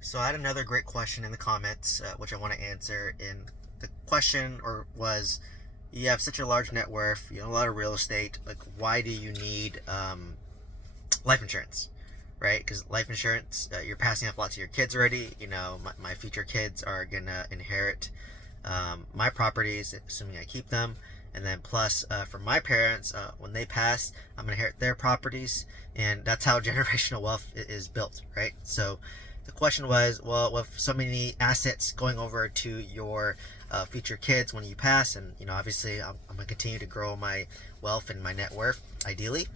So I had another great question in the comments, which I want to answer. And the question was, you have such a large net worth, you own a lot of real estate. Like, why do you need life insurance? Right? Because life insurance, you're passing off a lot to your kids already. My future kids are gonna inherit my properties, assuming I keep them. And then plus, for my parents, when they pass, I'm gonna inherit their properties, and that's how generational wealth is built, right? So the question was, well, with so many assets going over to your future kids when you pass, and obviously, I'm gonna continue to grow my wealth and my net worth, ideally.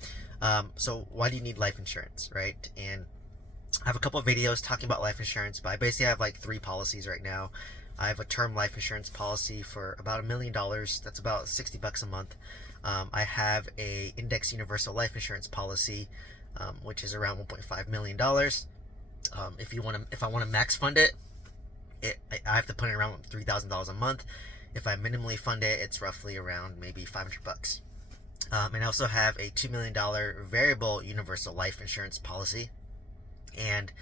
So why do you need life insurance, right? And I have a couple of videos talking about life insurance, but I basically have like three policies right now. I have a term life insurance policy for about $1 million. That's about $60 a month. I have a index universal life insurance policy, which is around $1.5 million. If I want to max fund it, I have to put it around $3,000 a month. If I minimally fund it, it's roughly around maybe $500. And I also have a $2 million variable universal life insurance policy, and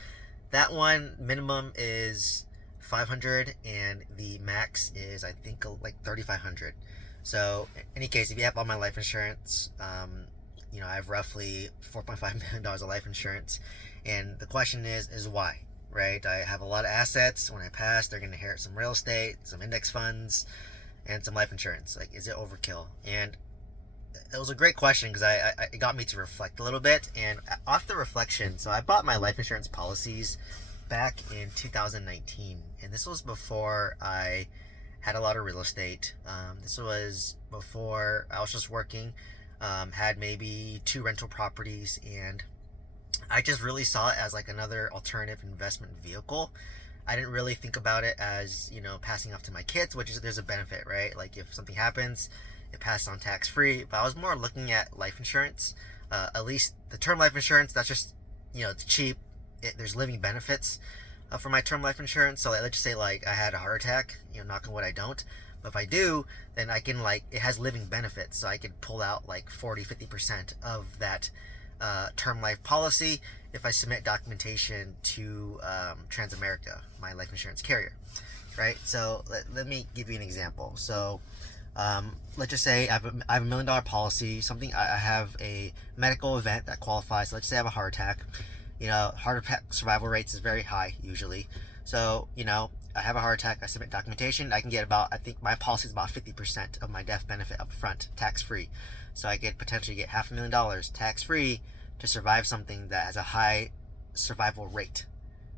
that one minimum is 500 and the max is, I think, like 3,500. So in any case, if you have all my life insurance, I have roughly $4.5 million of life insurance. And the question is why, right? I have a lot of assets. When I pass, they're going to inherit some real estate, some index funds, and some life insurance. Like, is it overkill? And it was a great question because it got me to reflect a little bit. And off the reflection, so I bought my life insurance policies back in 2019, and this was before I had a lot of real estate. This was before I was just working, had maybe 2 rental properties, and I just really saw it as like another alternative investment vehicle. I didn't really think about it as, passing off to my kids, which is, there's a benefit, right? Like, if something happens, it passes on tax free. But I was more looking at life insurance, at least the term life insurance. That's just, it's cheap. There's living benefits for my term life insurance. So let's just say, like, I had a heart attack, knock on wood, I don't. But if I do, then I can, like, it has living benefits. So I could pull out like 40-50% of that term life policy if I submit documentation to Transamerica, my life insurance carrier, right? So let me give you an example. So let's just say I have a $1 million policy. I have a medical event that qualifies. So let's say I have a heart attack. Heart attack survival rates is very high usually. So I have a heart attack. I submit documentation. I can get I think my policy is about 50% of my death benefit up front, tax free. So I could potentially get $500,000 tax free to survive something that has a high survival rate,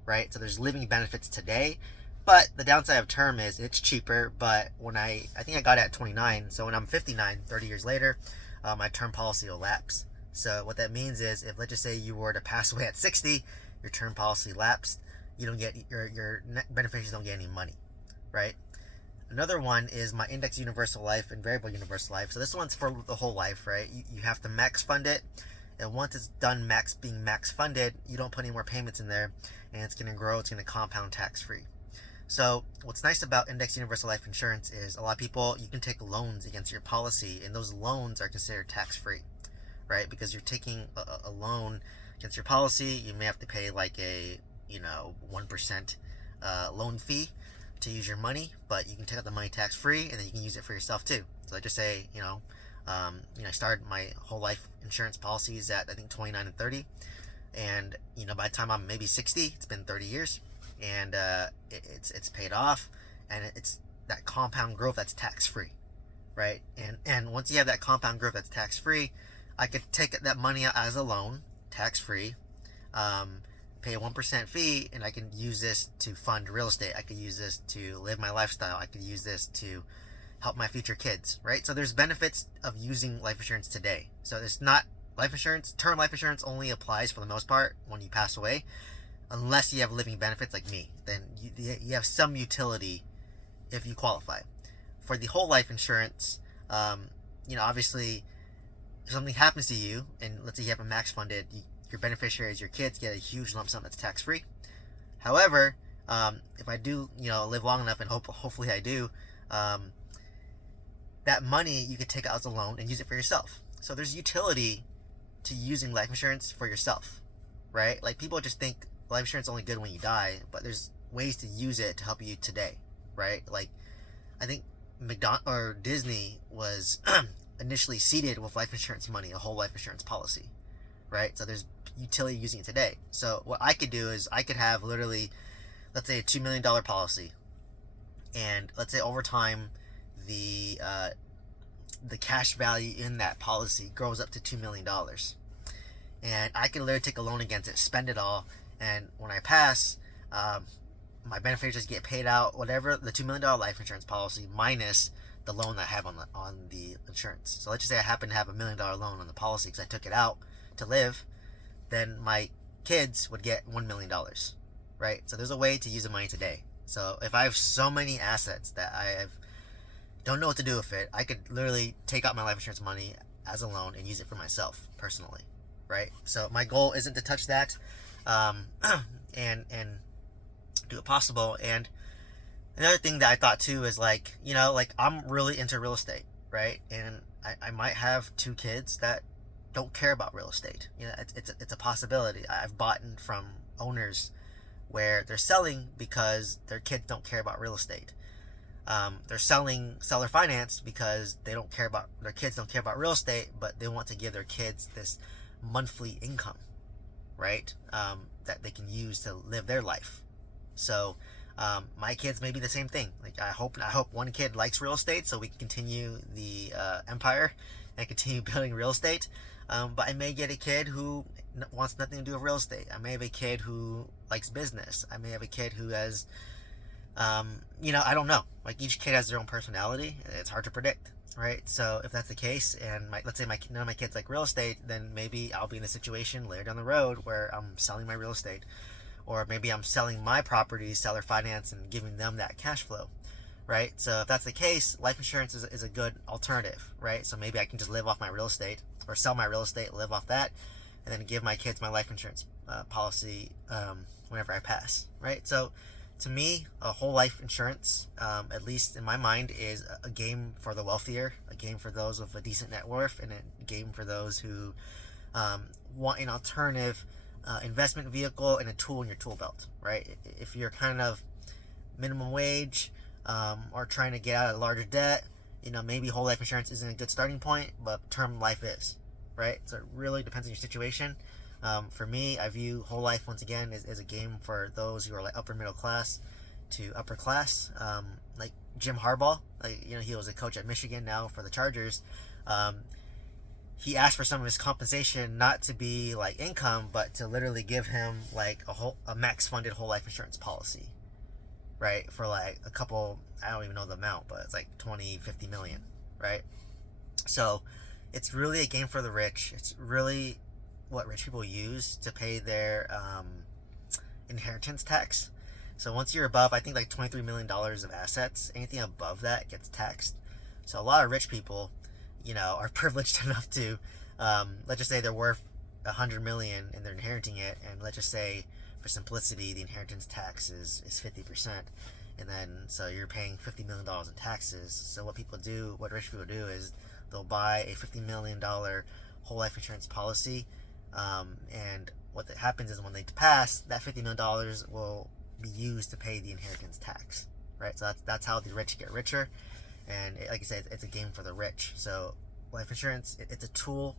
right? So there's living benefits today, but the downside of term is it's cheaper. But when I think I got it at 29, so when I'm 59, 30 years later, my term policy will lapse. So what that means is, if let's just say you were to pass away at 60, your term policy lapsed. You don't get your beneficiaries don't get any money, right? Another one is my index universal life and variable universal life. So this one's for the whole life, right? You have to max fund it, and once it's done being max funded, you don't put any more payments in there, and it's going to grow. It's going to compound tax free. So what's nice about index universal life insurance is, a lot of people, you can take loans against your policy, and those loans are considered tax free, right? Because you're taking a loan against your policy. You may have to pay like a 1% loan fee to use your money, but you can take out the money tax free, and then you can use it for yourself too. So I just say, I started my whole life insurance policies at, I think, 29 and 30, and by the time I'm maybe 60, it's been 30 years, and it's paid off, and it's that compound growth that's tax free, right? And once you have that compound growth that's tax free, I could take that money out as a loan, tax free, pay a 1% fee, and I can use this to fund real estate. I could use this to live my lifestyle. I could use this to help my future kids, right? So there's benefits of using life insurance today. So it's not life insurance. Term life insurance only applies, for the most part, when you pass away, unless you have living benefits like me. Then you have some utility if you qualify. For the whole life insurance, obviously, if something happens to you, and let's say you have a max funded, your beneficiaries, your kids, get a huge lump sum that's tax free. However, if I do, live long enough, and hopefully I do, that money you could take out as a loan and use it for yourself. So there's utility to using life insurance for yourself, right? Like, people just think life insurance is only good when you die, but there's ways to use it to help you today, right? Like, I think Disney was initially seeded with life insurance money, a whole life insurance policy, right? So there's utility using it today. So what I could do is I could have literally, let's say, a $2 million policy, and let's say over time, the cash value in that policy grows up to $2 million, and I can literally take a loan against it, spend it all, and when I pass, my beneficiaries get paid out whatever the $2 million life insurance policy minus the loan that I have on the insurance. So let's just say I happen to have $1 million loan on the policy because I took it out to live, then my kids would get $1 million, right? So there's a way to use the money today. So if I have so many assets that don't know what to do with it, I could literally take out my life insurance money as a loan and use it for myself personally, right? So my goal isn't to touch that, and do it possible. And another thing that I thought too is like, I'm really into real estate, right? And I might have 2 kids that don't care about real estate. It's a possibility. I've bought from owners where they're selling because their kids don't care about real estate. They're selling seller finance because their kids don't care about real estate, but they want to give their kids this monthly income, right? That they can use to live their life. So my kids may be the same thing. Like I hope one kid likes real estate so we can continue the empire and continue building real estate. But I may get a kid who wants nothing to do with real estate. I may have a kid who likes business. I may have a kid who has, I don't know. Like each kid has their own personality. It's hard to predict, right? So if that's the case, and let's say none of my kids like real estate, then maybe I'll be in a situation later down the road where I'm selling my real estate, or maybe I'm selling my properties, seller finance, and giving them that cash flow, right? So if that's the case, life insurance is a good alternative, right? So maybe I can just live off my real estate, or sell my real estate, live off that, and then give my kids my life insurance policy whenever I pass, right? So to me, a whole life insurance, at least in my mind, is a game for the wealthier, a game for those with a decent net worth, and a game for those who want an alternative investment vehicle and a tool in your tool belt, right? If you're kind of minimum wage, or trying to get out of larger debt, maybe whole life insurance isn't a good starting point, but term life is, right? So it really depends on your situation. For me, I view whole life once again as a game for those who are like upper middle class to upper class. Like Jim Harbaugh, he was a coach at Michigan now for the Chargers. He asked for some of his compensation not to be like income, but to literally give him like a max funded whole life insurance policy, right? For like a couple, I don't even know the amount, but it's like 20, 50 million, right? So it's really a game for the rich. It's really what rich people use to pay their inheritance tax. So once you're above, I think like $23 million of assets, anything above that gets taxed. So a lot of rich people, are privileged enough to, let's just say they're worth $100 million and they're inheriting it, and let's just say, for simplicity, the inheritance tax is 50%, and then so you're paying $50 million in taxes. So what rich people do is they'll buy a $50 million whole life insurance policy, and what happens is when they pass, that $50 million will be used to pay the inheritance tax, right? So that's how the rich get richer. And like I said, it's a game for the rich. So life insurance, it's a tool.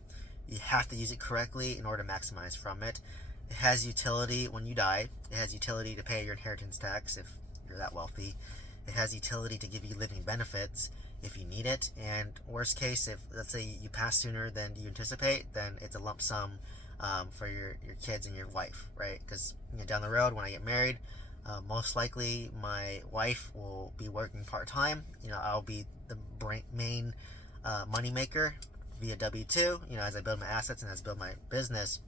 You have to use it correctly in order to maximize from it. It has utility when you die. It has utility to pay your inheritance tax if you're that wealthy. It has utility to give you living benefits if you need it. And worst case, if let's say you pass sooner than you anticipate, then it's a lump sum for your kids and your wife, right? Because down the road when I get married, most likely my wife will be working part-time. I'll be the main money maker via W-2, as I build my assets and as I build my business.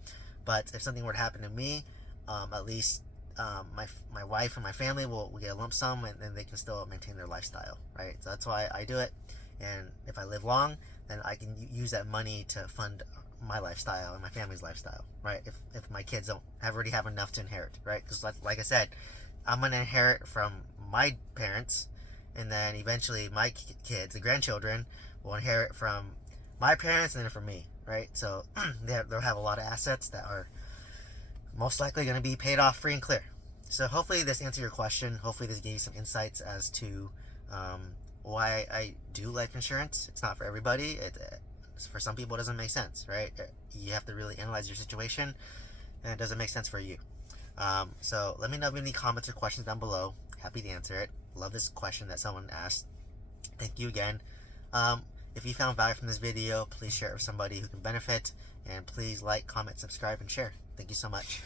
But if something were to happen to me, at least my wife and my family will get a lump sum, and then they can still maintain their lifestyle, right? So that's why I do it. And if I live long, then I can use that money to fund my lifestyle and my family's lifestyle, right? If my kids don't already have enough to inherit, right? Because like I said, I'm going to inherit from my parents, and then eventually my kids, the grandchildren, will inherit from my parents and then from me, right? So they'll have a lot of assets that are most likely going to be paid off free and clear. So hopefully this answered your question. Hopefully this gave you some insights as to why I do life insurance. It's not for everybody. For some people, it doesn't make sense, right? You have to really analyze your situation, and it doesn't make sense for you. So let me know if you have any comments or questions down below. Happy to answer it. Love this question that someone asked. Thank you again. If you found value from this video, please share it with somebody who can benefit, and please like, comment, subscribe, and share. Thank you so much.